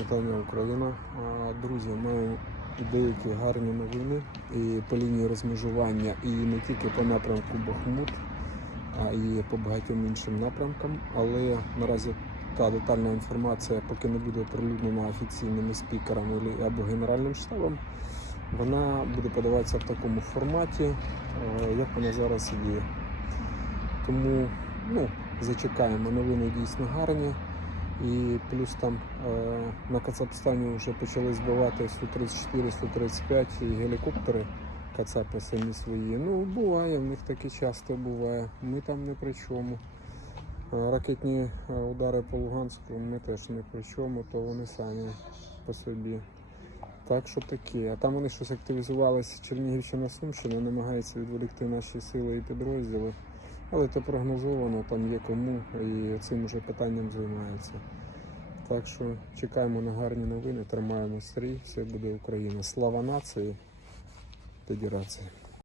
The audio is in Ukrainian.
Вітання Україна. Друзі, маю деякі гарні новини і по лінії розмежування, і не тільки по напрямку Бахмут, а і по багатьом іншим напрямкам. Але наразі та детальна інформація, поки не буде оприлюднена офіційними спікерами або- або Генеральним штабом, вона буде подаватися в такому форматі, е, як вона зараз є. Тому ну, зачекаємо, новини дійсно гарні. І плюс там е, на Кацапстані вже почали збивати Су-34, Су-35 і гелікоптери Кацапи самі свої. Ну, буває, в них таке часто буває. Ми там не при чому. Е, Ракетні е, удари по Луганську ми теж не при чому, то вони самі по собі. Так що таке. А там вони щось активізувалися Чернігівщина Сумщина, намагаються відволікти наші сили і підрозділи. Але це прогнозовано, там є кому і цим уже питанням займається. Так що чекаємо на гарні новини, тримаємо стрій, все буде Україна. Слава нації, Федерації.